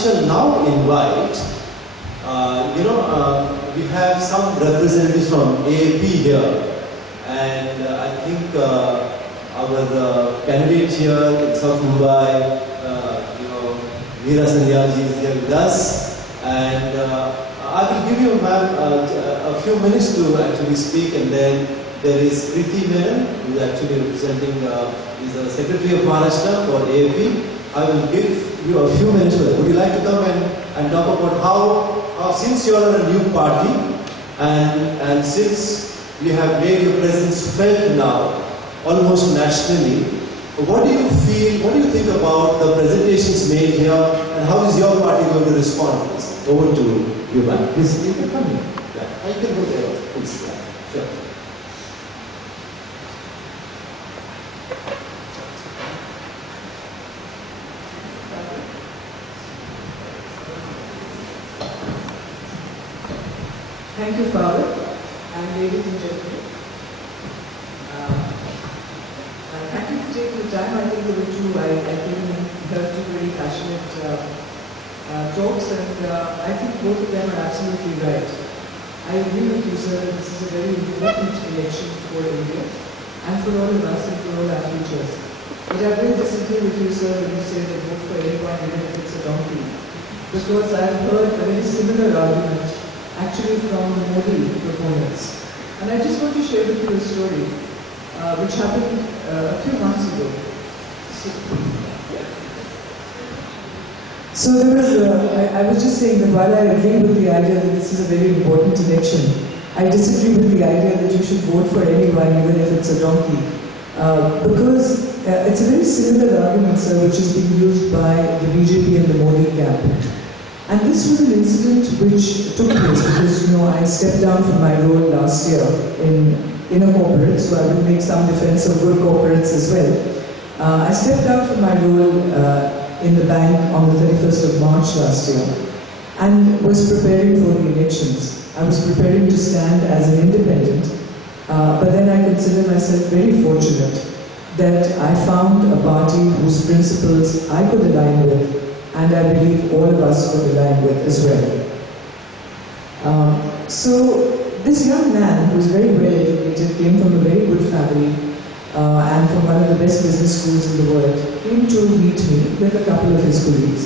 shall now invite, we have some representatives from AAP here, and I think our candidate here in South Mumbai, Veera Sandhyalji is here with us, and I will give you, ma'am, a few minutes to actually speak, and then there is Preeti Menon, who is actually representing, is the Secretary of Maharashtra for AAP. I will give you a few minutes for that. Would you like to come and talk about how since you are a new party, and since you have made your presence felt now, almost nationally, what do you feel, what do you think about the presentations made here, and how is your party going to respond to this? Over to you, ma'am. Please, you can come here. Yeah, I can go there, please. Yeah. Sure. Thank you, Father, and ladies and gentlemen. Thank you for taking the time. I think there were two, I heard two very passionate talks, and I think both of them are absolutely right. I agree with you, sir, that this is a very important election for India, and for all of us, and for all our futures. But I will disagree with you, sir, when you say that vote for anyone, even if it's a donkey, because I've heard a very similar argument actually from the Modi proponents. And I just want to share with you a story which happened a few months ago. So there was, I was just saying that while I agree with the idea that this is a very important election, I disagree with the idea that you should vote for anyone even if it's a donkey. Because it's a very similar argument, sir, which is being used by the BJP and the Modi camp. And this was an incident which took place because, I stepped down from my role last year in a corporate, so I will make some defense of good corporates as well. I stepped down from my role in the bank on the 31st of March last year and was preparing for the elections. I was preparing to stand as an independent, but then I consider myself very fortunate that I found a party whose principles I could align with, and I believe all of us could align with as well. So this young man, who was very well educated, came from a very good family, and from one of the best business schools in the world, came to meet me with a couple of his colleagues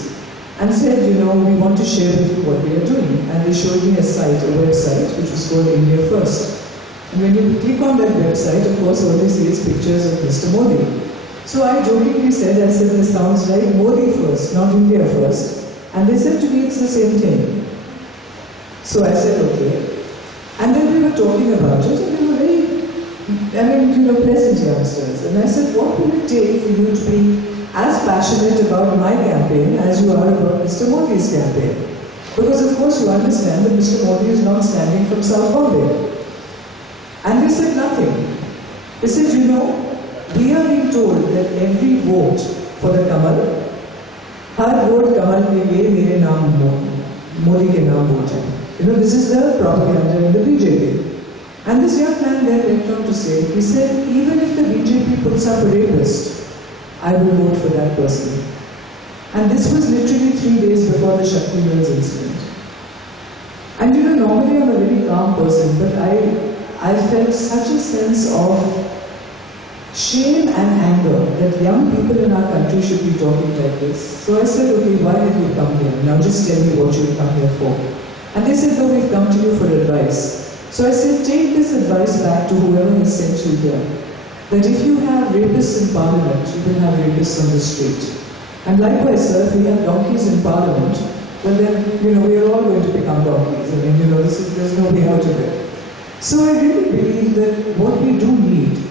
and said, we want to share with you what we are doing. And they showed me a site, a website, which was called India First. And when you click on that website, of course, all you see is pictures of Mr. Modi. So I jokingly said, this sounds like Modi first, not India first. And they said to me, it's the same thing. So I said, okay. And then we were talking about it, and they were very, pleasant youngsters. And I said, what will it take for you to be as passionate about my campaign as you are about Mr. Modi's campaign? Because of course you understand that Mr. Modi is not standing from South Bombay. And they said nothing. They said, we are being told that every vote for the Kamal, har vote Kamal ke liye mere naam Modi ke naam vote hai. This is the propaganda in the BJP. And this young man then went on to say, he said, even if the BJP puts up a rapist, I will vote for that person. And this was literally 3 days before the Shakti Mills incident. And normally I'm a very calm person, but I felt such a sense of shame and anger that young people in our country should be talking like this. So I said, okay, why have you come here? Now just tell me what you've come here for. And they said, no, we've come to you for advice. So I said, take this advice back to whoever has sent you here. That if you have rapists in parliament, you will have rapists on the street. And likewise, sir, if we have donkeys in parliament, well then, we are all going to become donkeys. There's no way out of it. So I really believe that what we do need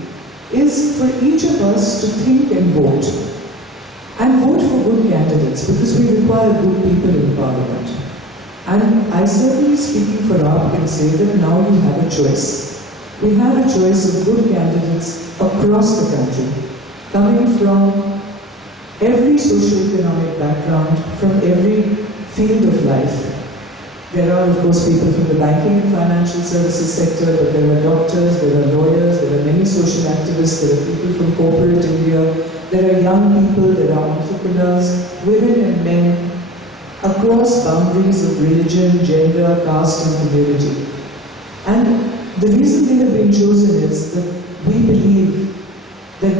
is for each of us to think and vote. And vote for good candidates, because we require good people in parliament. And I certainly, speaking for AAP, can say that now you have a choice. We have a choice of good candidates across the country, coming from every socio-economic background, from every field of life. There are, of course, people from the banking and financial services sector, but there are doctors, there are lawyers, there are many social activists, there are people from corporate India, there are young people, there are entrepreneurs, women and men, across boundaries of religion, gender, caste and community. And the reason they have been chosen is that we believe that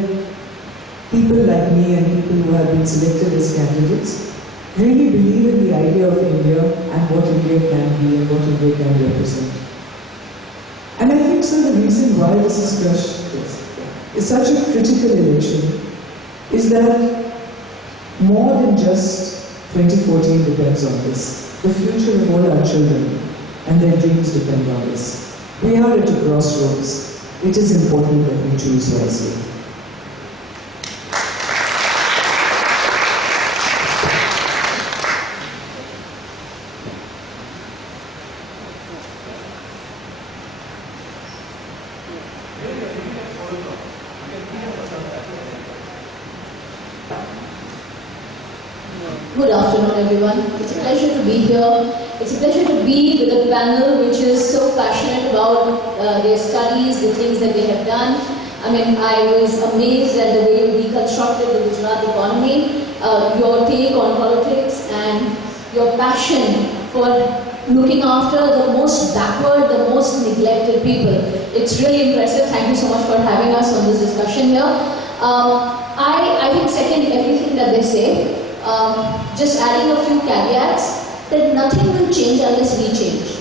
people like me and people who have been selected as candidates really believe in the idea of India and what India can be and what India can represent. And I think, sir, the reason why this is such a critical election is that more than just 2014 depends on this. The future of all our children and their dreams depend on this. We are at a crossroads. It is important that we choose wisely. Good afternoon, everyone. It's a pleasure to be here. It's a pleasure to be with a panel which is so passionate about their studies, the things that they have done. I mean, I was amazed at the way you deconstructed the Gujarat economy, your take on politics and your passion for looking after the most backward, the most neglected people. It's really impressive. Thank you so much for having us on this discussion here. I think second everything that they say. Just adding a few caveats that nothing will change unless we change.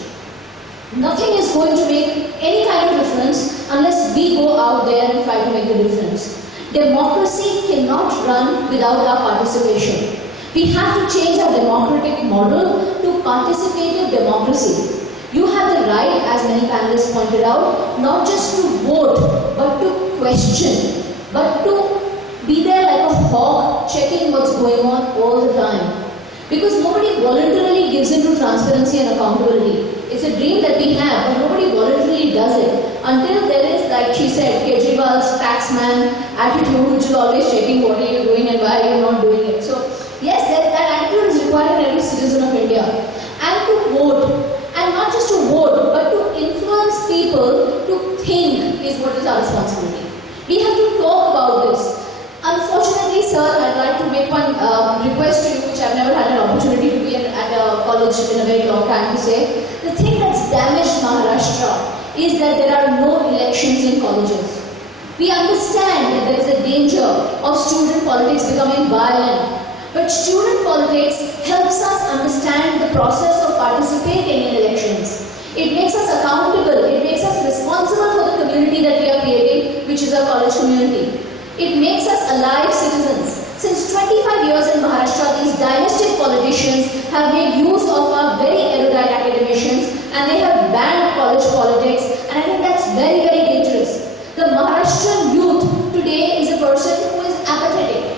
Nothing is going to make any kind of difference unless we go out there and try to make a difference. Democracy cannot run without our participation. We have to change our democratic model to participative democracy. You have the right, as many panelists pointed out, not just to vote, but to question, but to be there like a hawk, checking what's going on all the time. Because nobody voluntarily gives into transparency and accountability. It's a dream that we have, but nobody voluntarily does it. Until there is, like she said, Kejriwal's taxman attitude, which is always checking what are you doing and why are you not doing it. So, yes, that attitude is required in every citizen of India. And to vote, and not just to vote, but to influence people to think is what is our responsibility. We have to talk about this. Unfortunately, sir, I'd like to make one request to you, which I've never had an opportunity to be at a college in a very long time to say. The thing that's damaged Maharashtra is that there are no elections in colleges. We understand that there is a danger of student politics becoming violent. But student politics helps us understand the process of participating in elections. It makes us accountable. It makes us responsible for the community that we are creating, which is our college community. It makes us alive citizens. Since 25 years in Maharashtra, these dynastic politicians have made use of our very erudite academicians and they have banned college politics, and I think that's very, very dangerous. The Maharashtrian youth today is a person who is apathetic.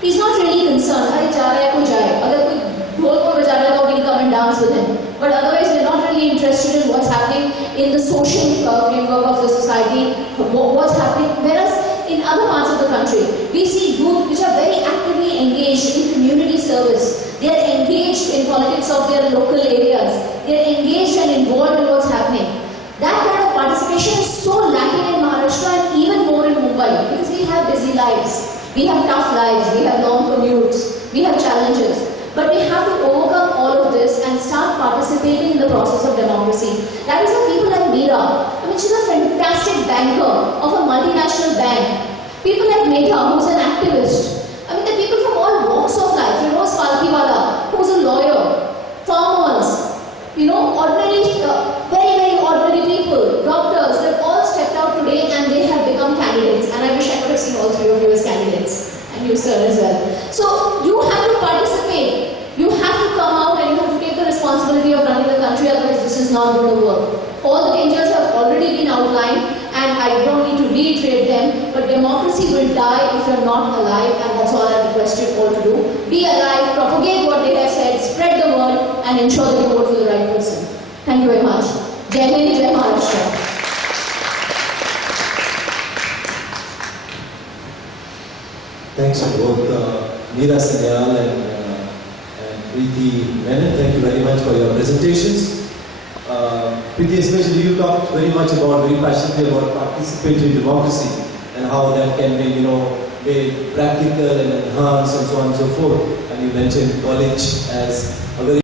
He's not really concerned. Arey ja raha hai, koi jaye. Agar koi dhol ko baja raha hai, we'll come and dance with him. But otherwise, we're not really interested in what's happening in the social framework of the society, what's happening. Whereas in other parts of the country, we see youth which are very actively engaged in community service. They are engaged in politics of their local areas. They are engaged and involved in what's happening. That kind of participation is so lacking in Maharashtra and even more in Mumbai because we have busy lives. We have tough lives. We have long commutes. We have challenges. But we have to overcome all of this and start participating in the process of democracy. That is why people like Meera, I mean, she's a fantastic banker of a multinational bank. People like Medha, who's an activist. I mean, the people from all walks of life. Rose Falkiwala, who's a lawyer. Farmers, ordinary, very, very ordinary people. Doctors, they've all stepped out today and they have become candidates. And I wish I could have seen all three of you as candidates. And you, sir, as well. So, you have to participate. You have to come out and you have to take the responsibility of running the country, otherwise this is not going to work. All the dangers have already been outlined and I don't need to reiterate them, but democracy will die if you're not alive, and that's all I request you all to do. Be alive, propagate what they have said, spread the word and ensure that you vote for the right person. Thank you very much. Jai Hind, Jai Maharashtra. Thanks to both Meera Sanyal and Preeti Menon. Thank you very much for your presentations. Preeti, especially you talked very much about, very passionately about participatory democracy and how that can be, made practical and enhanced and so on and so forth. And you mentioned college as a very